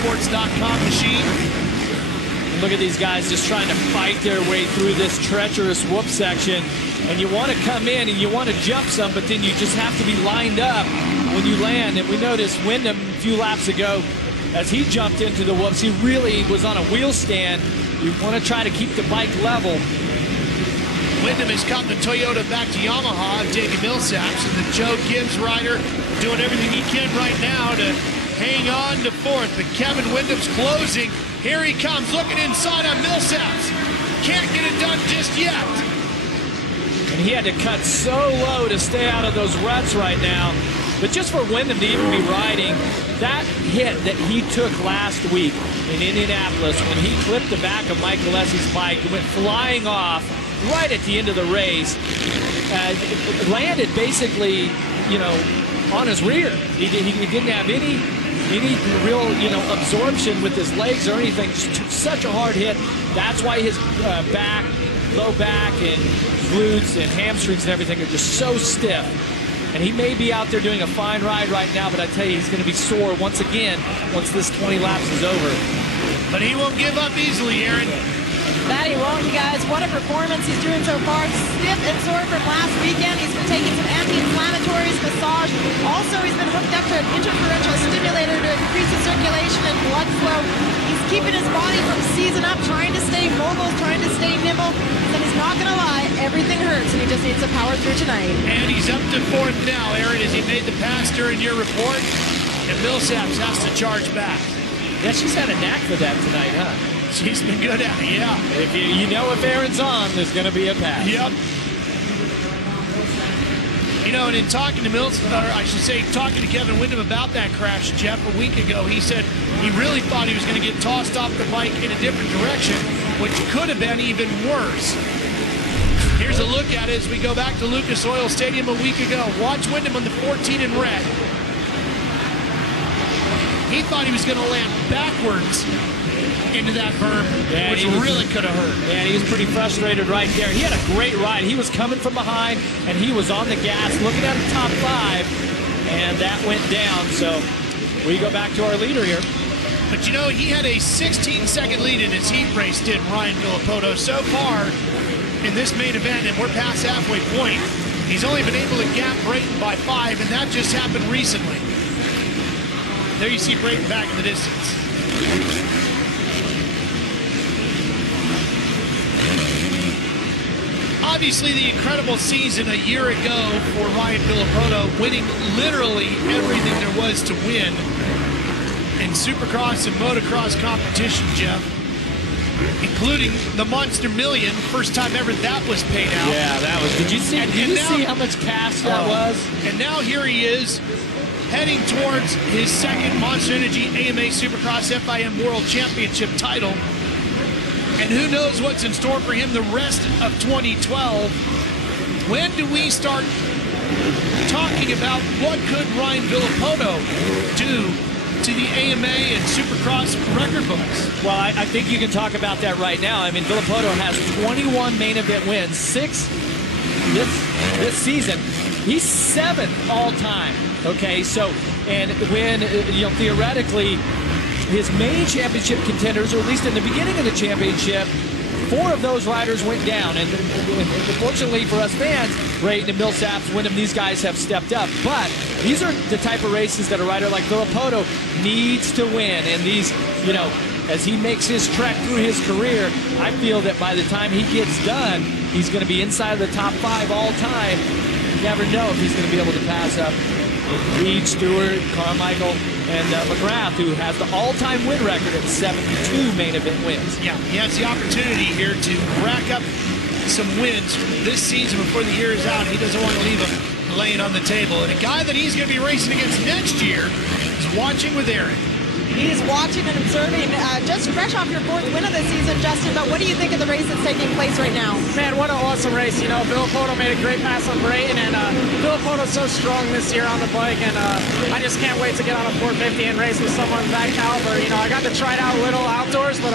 motorsports.com machine. Look at these guys just trying to fight their way through this treacherous whoop section. And you want to come in and you want to jump some, but then you just have to be lined up when you land. And we noticed Wyndham a few laps ago, as he jumped into the whoops, he really was on a wheel stand. You want to try to keep the bike level. Wyndham has come the Toyota back to Yamaha, Davey Millsaps, and the Joe Gibbs rider doing everything he can right now to hang on to fourth. But Kevin Wyndham's closing. Here he comes, looking inside on Millsaps. Can't get it done just yet. And he had to cut so low to stay out of those ruts right now. But just for Wyndham to even be riding, that hit that he took last week in Indianapolis when he clipped the back of Mike Alessi's bike and went flying off right at the end of the race, it landed basically, on his rear. He didn't have any real, absorption with his legs or anything. Just took such a hard hit. That's why his back, low back, and glutes and hamstrings and everything are just so stiff. And he may be out there doing a fine ride right now, but I tell you, he's going to be sore once again once this 20 laps is over. But he won't give up easily, Aaron. That he won't, you guys. What a performance he's doing so far. Stiff and sore from last weekend. He's been taking some anti-inflammatories, massage. Also, he's been hooked up to an interferential stimulator to increase the circulation and blood flow. He's keeping his body from seizing up, trying to stay mobile, trying to stay nimble. And he's not going to lie, everything hurts, and he just needs to power through tonight. And he's up to fourth now, Aaron, as he made the pass during your report. And Millsaps has to charge back. Yeah, she's had a knack for that tonight, huh? She's been good at it, yeah. If if Aaron's on, there's going to be a pass. Yep. And in talking to talking to Kevin Wyndham about that crash, Jeff, a week ago, he said he really thought he was going to get tossed off the bike in a different direction, which could have been even worse. Here's a look at it as we go back to Lucas Oil Stadium a week ago. Watch Wyndham on the 14 in red. He thought he was going to land backwards into that berm, which really could have hurt. Yeah, he was pretty frustrated right there. He had a great ride. He was coming from behind, and he was on the gas, looking at the top 5, and that went down. So we go back to our leader here. But he had a 16-second lead in his heat race, did Ryan Villopoto. So far in this main event, and we're past halfway point, he's only been able to gap Brayton by 5, and that just happened recently. There you see Brayton back in the distance. Obviously, the incredible season a year ago for Ryan Villopoto, winning literally everything there was to win in Supercross and motocross competition, Jeff, including the Monster Million. First time ever that was paid out. Yeah, that was. Did you see how much cash that was? And now here he is, heading towards his second Monster Energy AMA Supercross FIM World Championship title. And who knows what's in store for him the rest of 2012. When do we start talking about what could Ryan Villopoto do to the AMA and Supercross record books? Well, I think you can talk about that right now. I mean, Villopoto has 21 main event wins, 6 this season. He's 7th all time. Okay, so, and when, theoretically, his main championship contenders, or at least in the beginning of the championship, 4 of those riders went down. And fortunately for us fans, Brayton and Millsaps, Wyndham, these guys have stepped up. But these are the type of races that a rider like Villopoto needs to win. And these, as he makes his trek through his career, I feel that by the time he gets done, he's going to be inside of the top 5 all time. You never know if he's going to be able to pass up Reed, Stewart, Carmichael, and McGrath, who has the all-time win record at 72 main event wins. Yeah, he has the opportunity here to rack up some wins this season before the year is out. He doesn't want to leave them laying on the table. And a guy that he's going to be racing against next year is watching with Aaron. He's watching and observing, just fresh off your 4th win of the season, Justin, but what do you think of the race that's taking place right now? Man, what an awesome race. Villopoto made a great pass on Brayton, and Villopoto's so strong this year on the bike, and I just can't wait to get on a 450 and race with someone that caliber. I got to try it out a little outdoors, but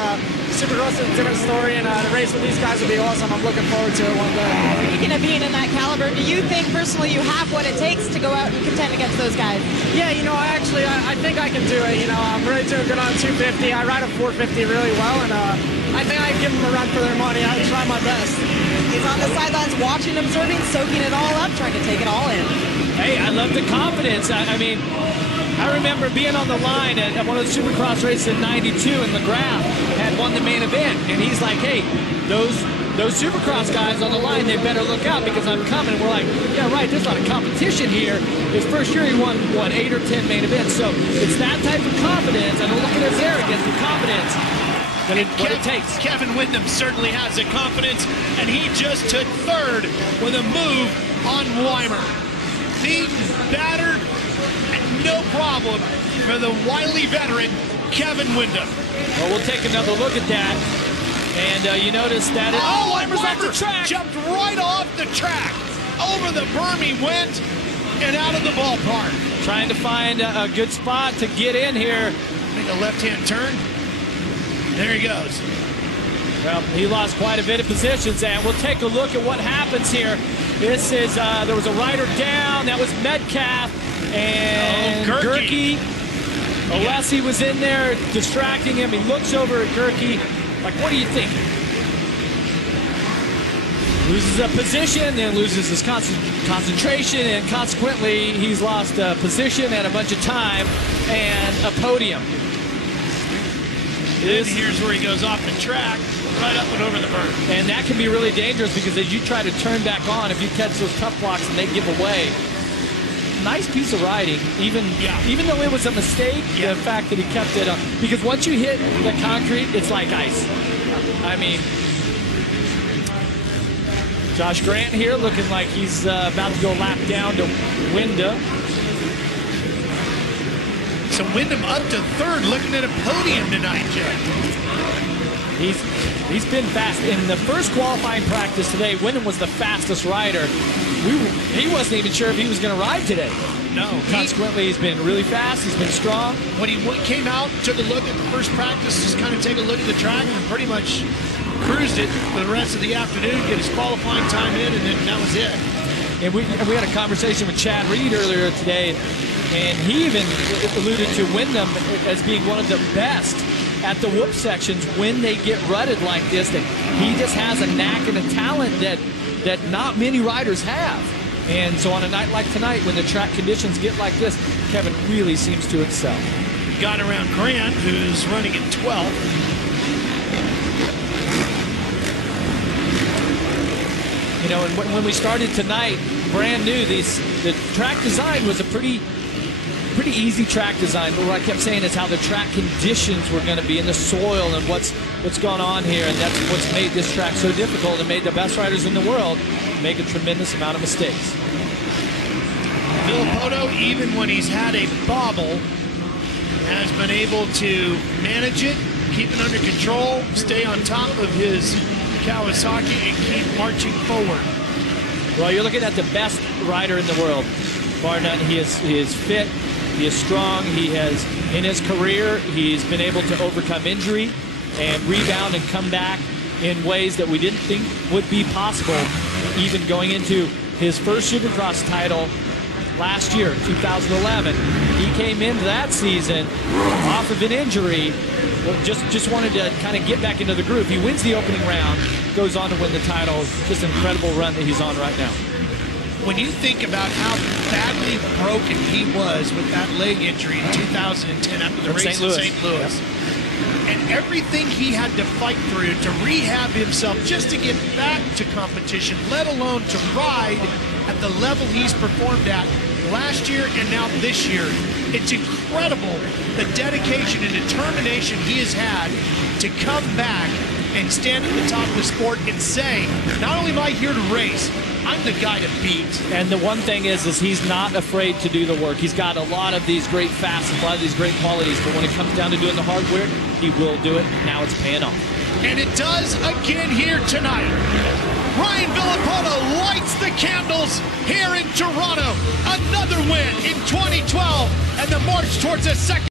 Supercross is a different story, and to race with these guys would be awesome. I'm looking forward to it one day. Speaking of being in that caliber, do you think personally you have what it takes to go out and contend against those guys? Yeah, I think I can do it. I'm really doing good on 250. I ride a 450 really well, and I think I give them a run for their money. I try my best. He's on the sidelines watching, observing, soaking it all up, trying to take it all in. Hey, I love the confidence. I mean, I remember being on the line at one of the Supercross races in '92, and McGrath had won the main event, and he's like, hey, those Supercross guys on the line, they better look out because I'm coming. And we're like, yeah, right, there's a lot of competition here. His first year, he won, 8 or 10 main events. So it's that type of confidence. I don't look at his arrogance, the confidence. What it takes. Kevin Windham certainly has the confidence, and he just took third with a move on Weimer. Beaten, battered, and no problem for the wily veteran, Kevin Windham. Well, we'll take another look at that. And you notice that Weimer's off the track. Jumped right off the track. Over the berm he went and out of the ballpark. Trying to find a good spot to get in here. Make a left-hand turn. There he goes. Well, he lost quite a bit of positions, and we'll take a look at what happens here. This is, there was a rider down. That was Metcalf and Gerke. Alessi was in there distracting him. He looks over at Gerke. Like, what do you think? Loses a position, then loses his concentration, and consequently, he's lost a position and a bunch of time and a podium. Here's where he goes off the track, right up and over the berm. And that can be really dangerous because as you try to turn back on, if you catch those cup blocks and they give away, nice piece of riding, even though it was a mistake, the fact that he kept it up. Because once you hit the concrete, it's like ice. I mean, Josh Grant here looking like he's about to go lap down to Wyndham. So Wyndham up to third, looking at a podium tonight, Jeff. He's been fast. In the first qualifying practice today, Wyndham was the fastest rider. He wasn't even sure if he was going to ride today. No. Consequently, he's been really fast. He's been strong. When he came out, took a look at the first practice, just kind of take a look at the track, and pretty much cruised it for the rest of the afternoon, get his qualifying time in, and then that was it. And we had a conversation with Chad Reed earlier today, and he even alluded to Wyndham as being one of the best at the whoop sections when they get rutted like this, that he just has a knack and a talent that not many riders have. And so on a night like tonight, when the track conditions get like this, Kevin really seems to excel. Got around Grant, who's running in 12th. You know, and when we started tonight, brand new, the track design was a pretty easy track design. But what I kept saying is how the track conditions were going to be in the soil and what's gone on here, and that's what's made this track so difficult and made the best riders in the world make a tremendous amount of mistakes. Villapoto, even when he's had a bobble, has been able to manage it, keep it under control, stay on top of his Kawasaki, and keep marching forward. Well, you're looking at the best rider in the world, bar none. He is fit, he is strong. He has, in his career, he's been able to overcome injury and rebound and come back in ways that we didn't think would be possible, even going into his first Supercross title last year, 2011. He came into that season off of an injury, just wanted to kind of get back into the groove. He wins the opening round, goes on to win the title. Just an incredible run that he's on right now. When you think about how badly broken he was with that leg injury in 2010 after the race in St. Louis, yep, and everything he had to fight through to rehab himself just to get back to competition, let alone to ride at the level he's performed at last year and now this year. It's incredible the dedication and determination he has had to come back and stand at the top of the sport and say, not only am I here to race, I'm the guy to beat. And the one thing is he's not afraid to do the work. He's got a lot of these great facets, a lot of these great qualities, but when it comes down to doing the hard work, he will do it. Now it's paying off. And it does again here tonight. Ryan Villapoto lights the candles here in Toronto. Another win in 2012 and the march towards a second